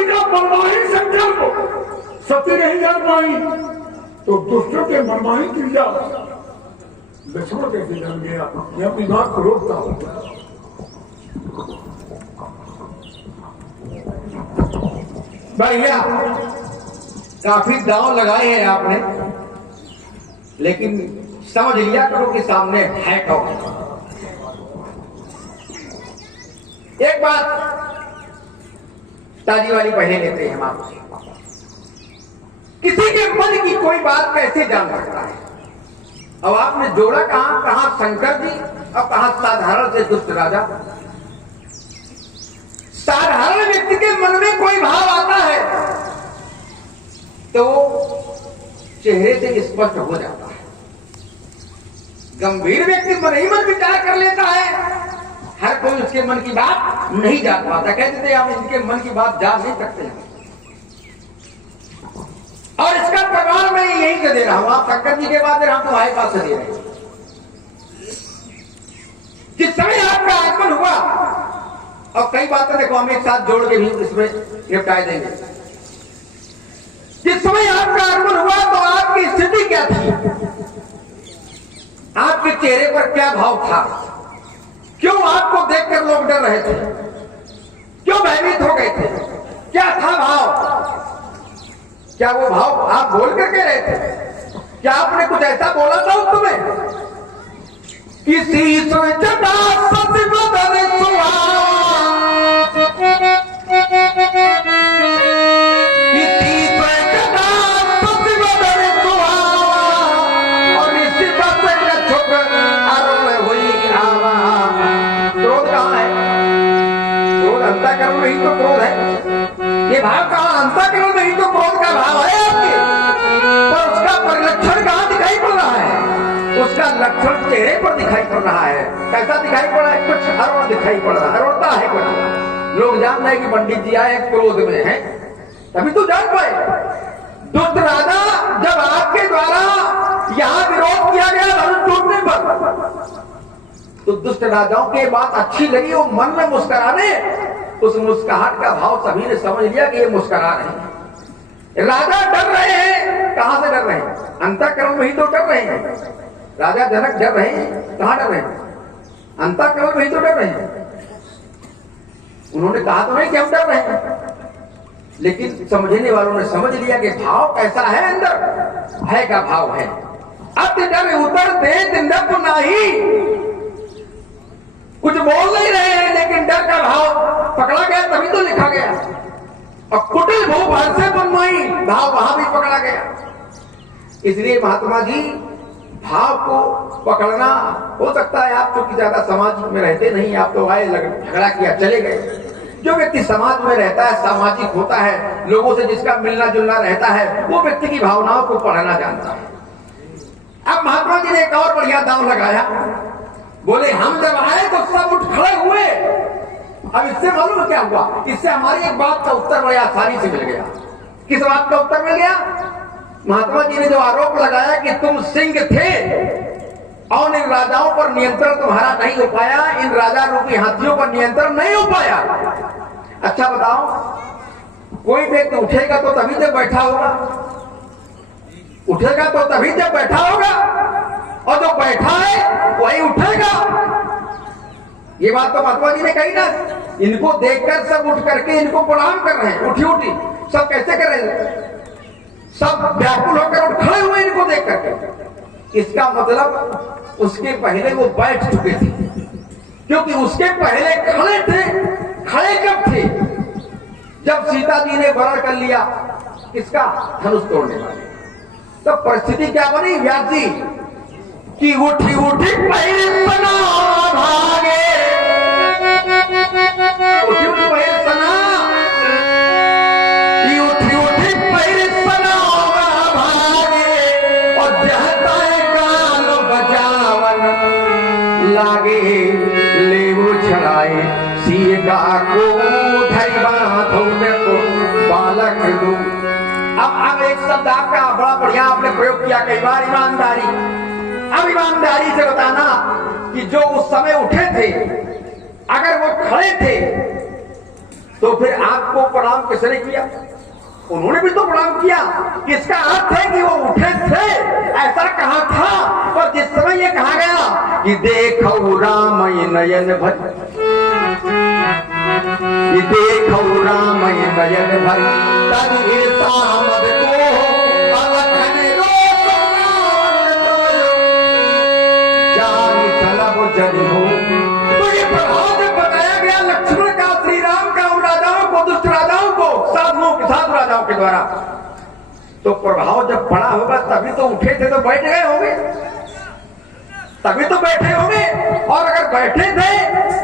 जी का मनमानी संकल्प सती नहीं जान पाई तो दुष्टों के मनमानी क्रिया लक्ष्मण कैसे जान गया? यह अपनी बात को रोकता होता। भैया काफी दांव लगाए हैं आपने, लेकिन समझ लिया करो कि सामने है कौन। एक बात ताजी वाली पहले लेते हैं हम आपसे। किसी के मन की कोई बात कैसे जान सकता है? अब आपने जोड़ा कहां शंकर जी और कहां साधारण से दुष्ट राजा। साधारण व्यक्ति के मन में कोई भाव आता है तो चेहरे से स्पष्ट हो जाता है। गंभीर व्यक्ति मन ही मन विचार कर लेता है, हर कोई उसके मन की बात नहीं जान पाता। कहते थे हम इनके मन की बात जान नहीं सकते हैं। और इसका प्रमाण मैं यही से दे रहा हूं। आप शंकर जी के बाद हम तुम्हारे पास से दे रहे हैं। जिस समय आपका आगमन हुआ, और कई बातें देखो हम एक साथ जोड़ के भी इसमें निपटाए देंगे। जिस समय आपका आगमन हुआ तो आपकी स्थिति क्या थी? आपके चेहरे पर क्या भाव था? क्यों आपको देखकर लोग डर रहे थे? क्यों भयभीत हो गए थे? क्या था भाव? क्या वो भाव आप बोल करके रहे थे? क्या आपने कुछ ऐसा बोला था उस समय? किसी सोचता सच बदले अंतःकरण में ही तो क्रोध है। ये भाव कहां? अंतःकरण में ही तो क्रोध का भाव है आपके, पर उसका परिलक्षण कहां दिखाई पड़ रहा है? उसका लक्षण चेहरे पर दिखाई पड़ रहा है। कैसा दिखाई पड़ रहा है? कुछ अरुण दिखाई पड़ रहा है। अरुणता है कुछ। लोग जान रहे कि पंडित जी आए क्रोध में हैं, तभी तो जान पाए। दुष्ट राजा जब आपके द्वारा यहां विरोध किया गया धनुष टूटने पर, तो दुष्ट राजाओं की बात अच्छी लगी। वो मन में मुस्कुराने, उस मुस्कुराहट का भाव सभी ने समझ लिया कि ये मुस्कुरा रहे हैं। राजा डर रहे हैं। कहां से डर रहे हैं? अंतःकरण में ही तो डर रहे हैं। राजा जनक डर रहे हैं। कहां डर रहे हैं? अंतःकरण में ही तो डर रहे हैं। उन्होंने कहा तो नहीं कि हम डर रहे हैं, लेकिन समझने वालों ने समझ लिया कि भाव कैसा है, अंदर भय का भाव है। अति डर उतर दे नप नहीं, कुछ बोल नहीं रहे हैं लेकिन डर का भाव पकड़ा गया, तभी तो लिखा गया। और कुटिल भू भर से बनवाई भाव वहां भी पकड़ा गया। इसलिए महात्मा जी भाव को पकड़ना, हो सकता है आप चूंकि ज्यादा समाज में रहते नहीं, आप तो आए झगड़ा किया चले गए। जो व्यक्ति समाज में रहता है, सामाजिक होता है, लोगों से जिसका मिलना जुलना रहता है, वो व्यक्ति की भावनाओं को पढ़ना जानता है। अब महात्मा जी ने एक और बढ़िया दांव लगाया। बोले हम जब आए तो सब उठ खड़े हुए। अब इससे मालूम क्या हुआ? इससे हमारी एक बात का उत्तर बड़ी आसानी से मिल गया। किस बात का उत्तर मिल गया? महात्मा जी ने जो आरोप लगाया कि तुम सिंह थे और इन राजाओं पर नियंत्रण तुम्हारा नहीं हो पाया, इन राजा रूपी हाथियों पर नियंत्रण नहीं हो पाया। अच्छा बताओ, कोई व्यक्ति उठेगा तो तभी जब बैठा होगा, उठेगा तो तभी जब बैठा होगा, और जो बैठा है वही उठेगा। ये बात तो महात्मा जी ने कही ना। इनको देखकर सब उठ करके इनको प्रणाम कर रहे हैं। उठी उठी सब कैसे कर रहे हैं? सब व्याकुल होकर उठ खड़े हुए इनको देख करके। इसका मतलब उसके पहले वो बैठ चुके थे, क्योंकि उसके पहले खड़े थे। खड़े कब थे? जब सीता जी ने वरण कर लिया किसका? धनुष तोड़ने वाले। तो परिस्थिति क्या बनी व्यास जी कि उठी उठी पहले सना भागे, उठी उठी पहले सना, उठी उठी पहले सना भागे, और जहता है काल बजावन लागे ले वो छड़ाए सीगा को धरी बांधो में को बालक दो। अब एक शब्द आपका बड़ा बढ़िया आपने प्रयोग किया कई बार, ईमानदारी। अब ईमानदारी से बताना कि जो उस समय उठे थे, अगर वो खड़े थे तो फिर आपको प्रणाम किसने किया? उन्होंने भी तो प्रणाम किया। इसका अर्थ है कि वो उठे थे, ऐसा कहा था। पर जिस समय ये कहा गया कि देखो राम नयन भर, ये देखो राम नयन भर, तनि सामद को अलखन जानी तलब जनि हो। तो ये प्रभाव जब बताया गया लक्ष्मण का, श्री राम का, उन राजाओं को, दुष्ट राजाओं को, साधुओं के साधु राजाओं के द्वारा, तो प्रभाव जब पड़ा होगा तभी तो उठे थे, तो बैठ गए होंगे, तभी तो बैठे होंगे। और अगर बैठे थे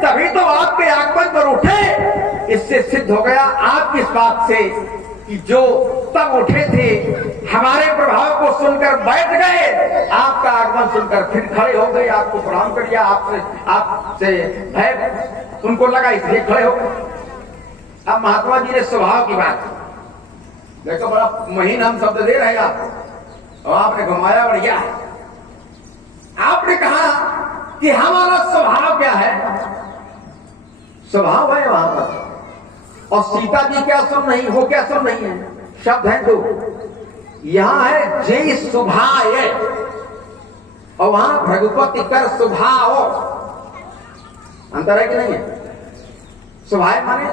तभी तो आपके आगमन पर उठे। इससे सिद्ध हो गया आप किस बात से कि जो तब उठे थे, हमारे प्रभाव को सुनकर बैठ गए, आपका आगमन सुनकर फिर खड़े हो गए, आपको प्रणाम कर दिया, आपसे भय उनको लगा इसलिए खड़े हो गए। अब महात्मा जी ने स्वभाव की बात देखो, बड़ा महीन हम शब्द दे रहे आप, और आपने घुमाया बढ़िया। आपने कहा कि हमारा स्वभाव क्या है? स्वभाव है वहां पर, और सीता जी क्या सुन नहीं, वो क्या सुन नहीं है, शब्द है दो। यहां है जय सुभाय, और वहां भगवती कर स्वभाव, अंतर है कि नहीं है? स्वभाव माने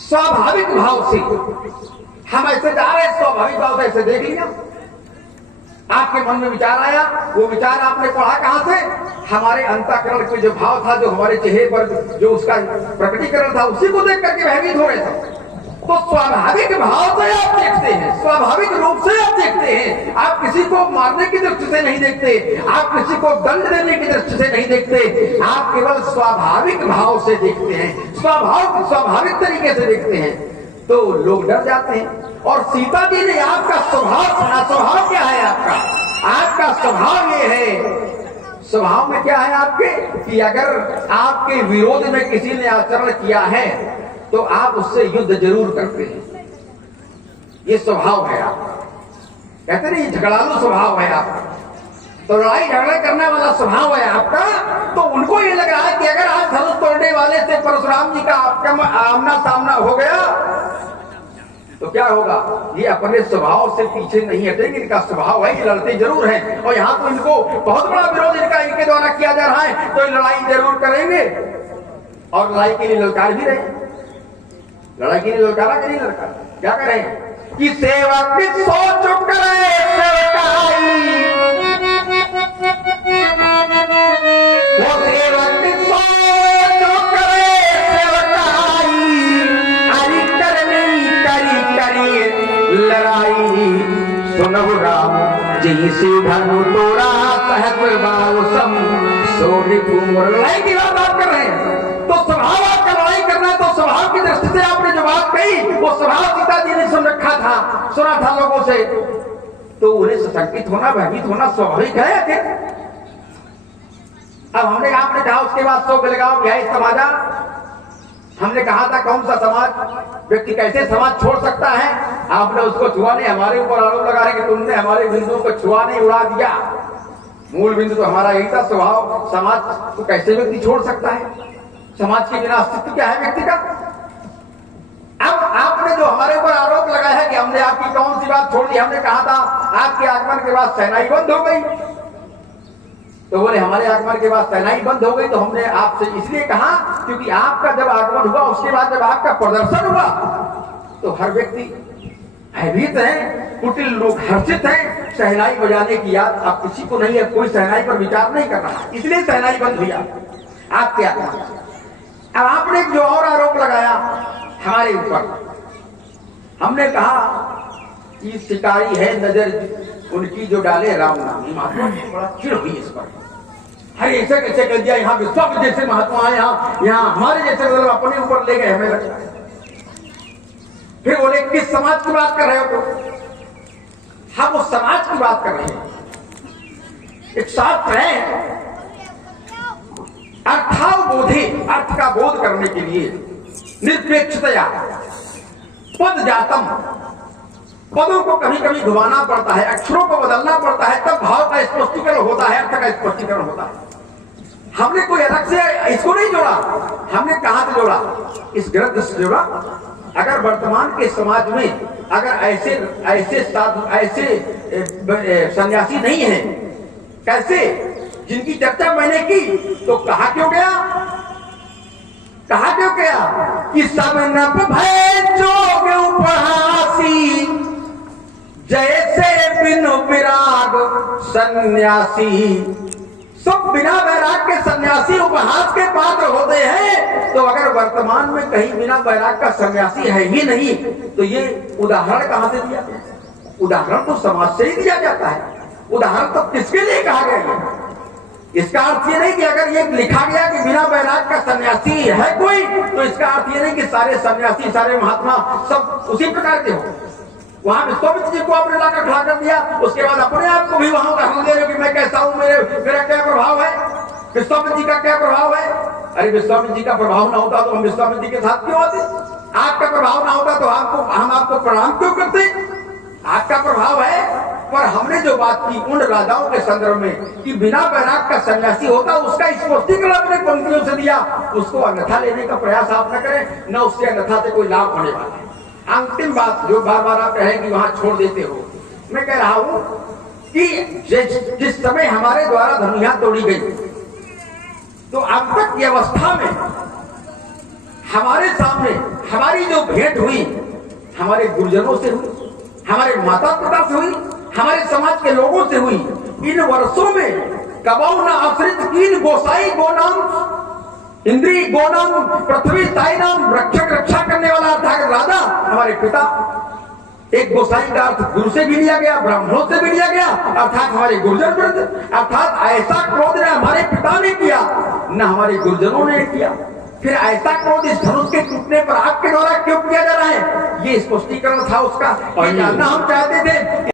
स्वाभाविक भाव से, हम ऐसे जा रहे हैं, स्वाभाविक भाव से ऐसे देख लिया, आपके मन में विचार आया, वो विचार आपने पढ़ा कहां से? हमारे अंतःकरण के जो भाव था, जो हमारे चेहरे पर जो उसका प्रकटीकरण था, उसी को देख करके भयभीत हो रहे थे। तो स्वाभाविक भाव से आप देखते हैं, स्वाभाविक रूप से आप देखते हैं। आप किसी को मारने की दृष्टि से नहीं देखते, आप किसी को दंड देने की दृष्टि से नहीं देखते, आप केवल स्वाभाविक भाव से देखते हैं, स्वाभाविक तरीके से देखते हैं। तो लोग डर जाते हैं। और सीता जी ने आपका स्वभाव सुना। स्वभाव क्या है आपका? आपका स्वभाव ये है, स्वभाव में क्या है आपके, कि अगर आपके विरोध में किसी ने आचरण किया है तो आप उससे युद्ध जरूर करते हैं। ये स्वभाव है आपका। कहते नहीं झगड़ालू स्वभाव है आपका, तो लड़ाई झगड़े करने वाला स्वभाव है आपका। तो उनको ये लग रहा है कि अगर आज धनुष तोड़ने वाले से परशुराम जी का आपका आमना सामना हो गया तो क्या होगा? ये अपने स्वभाव से पीछे नहीं हटेंगे, इनका स्वभाव है, ये लड़ते जरूर हैं, और यहाँ तो इनको बहुत बड़ा विरोध इनके द्वारा किया जा रहा है, तो ये लड़ाई जरूर करेंगे। और लड़ाई के लिए ललकार भी रहे, लड़ाई के लिए ललकारा कि नहीं ललकारा? क्या करें कि सेवक सोच करे सेवकाई, वो सेवक सोच करे सेवकाई, अरि करनी करी करी लड़ाई, सुनहु राम जी से धनु तोड़ा सहस्र बाहु सम सोरी कुमर। लड़ाई की बात आप कर रहे हैं, तो स्वभाव आपका लड़ाई करना है। तो स्वभाव की दृष्टि से आपने जो बात कही वो स्वभाव सीता जी ने सुन रखा था, सुना था लोगों से, तो उन्हें सशंकित होना, भयभीत होना स्वाभाविक है। अब हमने आपने कहा उसके बाद सो बेलगांव यह समाजा, हमने कहा था कौन सा समाज, व्यक्ति कैसे समाज छोड़ सकता है? आपने उसको छुआ नहीं, हमारे ऊपर आरोप लगा रहे कि तुमने हमारे बिंदुओं को छुआ नहीं, उड़ा दिया। मूल बिंदु तो हमारा यही था, स्वभाव। समाज को कैसे व्यक्ति छोड़ सकता है? समाज के बिना अस्तित्व क्या है व्यक्ति का? अब आपने जो हमारे ऊपर आरोप लगाया है कि हमने आपकी कौन सी बात छोड़ दी, हमने कहा था आपके आगमन के बाद सेनाई बंद हो गई, तो बोले हमारे आगमन के बाद सेनाई बंद हो गई। तो हमने आपसे इसलिए कहा क्योंकि आपका जब आगमन हुआ उसके बाद जब आपका प्रदर्शन हुआ तो हर व्यक्ति भयभीत है, कुटिल लोग हर्षित हैं। शहनाई बजाने की याद अब किसी को नहीं है, कोई शहनाई पर विचार नहीं कर रहा, इसलिए शहनाई बंद हुई आपके आगमन। अब आपने जो और आरोप लगाया हमारे ऊपर, हमने कहा कि शिकारी है नजर उनकी जो डाले राम नाम। महात्मा बड़ा चिड़ हुई इस पर, अरे ऐसे कैसे कर दिया, यहाँ विश्व जैसे महात्मा है, यहाँ हमारे जैसे मतलब अपने ऊपर ले गए हमें लगता है। फिर बोले किस समाज की बात कर रहे हो? हम उस समाज की बात कर रहे हैं। एक शास्त्र है अर्थावबोधि, अर्थ का बोध करने के लिए निरपेक्षतया पद जातम, पदों को कभी कभी घुमाना पड़ता है, अक्षरों को बदलना पड़ता है, तब भाव का स्पष्टीकरण होता है, अर्थ का स्पष्टीकरण होता है। हमने कोई अलग से इसको नहीं जोड़ा, हमने कहां से जोड़ा? इस ग्रंथ से जोड़ा। अगर वर्तमान के समाज में अगर ऐसे ऐसे साधु ऐसे सन्यासी नहीं है, कैसे, जिनकी चर्चा मैंने की, तो कहा क्यों गया कि सब नभ भय जोग उपहासी, जैसे बिनु विराग सन्यासी। सब बिना वैराग के सन्यासी उपहास के पात्र होते हैं। तो अगर वर्तमान में कहीं बिना वैराग का सन्यासी है ही नहीं, तो ये उदाहरण कहां से दिया? उदाहरण तो समाज से ही दिया जाता है। उदाहरण तो किसके लिए कहा गया है? इसका अर्थ ये नहीं कि अगर ये लिखा गया कि बिना वैराग का सन्यासी है कोई, तो इसका अर्थ ये नहीं कि सारे सन्यासी, सारे महात्मा सब उसी प्रकार के हो। वहां विश्वामित्र जी को आपने लाकर खड़ा कर दिया, उसके बाद अपने आप को भी वहां उदाहरण दे रहे हो कि मैं कैसा हूं, मेरा क्या प्रभाव है, विश्वामित्र जी का क्या प्रभाव है। अरे विश्वामित्र जी का प्रभाव ना होता तो हम विश्वामित्र जी के साथ क्यों आते? आपका प्रभाव ना होता तो हम आपको प्रणाम क्यों करते? आपका प्रभाव है। पर हमने जो बात की उन राजाओं के संदर्भ में कि बिना वैराग का सन्यासी होता, उसका स्पष्टीकरण अपने पंक्तियों से दिया। उसको अन्यथा लेने का प्रयास आप न करें, न उससे अन्यथा से कोई लाभ होने वाला है। अंतिम बात जो बार बार आप कहें कि वहां छोड़ देते हो, मैं कह रहा हूं कि जिस समय हमारे द्वारा धनुहा तोड़ी गई, तो अब तक की अवस्था में हमारे सामने हमारी जो भेंट हुई, हमारे गुरुजनों से हुई, हमारे माता पिता से हुई, हमारे समाज के लोगों से हुई। इन वर्षों में कबौ न आश्रित कीन गोसाई गोनाम इंद्री गोनाम पृथ्वी साई नाम रक्षक, रक्षा करने वाला अर्थात राजा हमारे पिता। एक गोसाई का अर्थ गुरु से भी लिया गया, ब्राह्मणों से भी लिया गया, अर्थात हमारे गुरुजन वृंद। अर्थात ऐसा क्रोध न हमारे पिता ने किया, न हमारे गुरुजनों ने किया। फिर ऐसा क्रोध इस धनुष के टूटने पर आपके द्वारा क्यों किया जा रहा है? ये स्पष्टीकरण था उसका, जानना हम चाहते थे।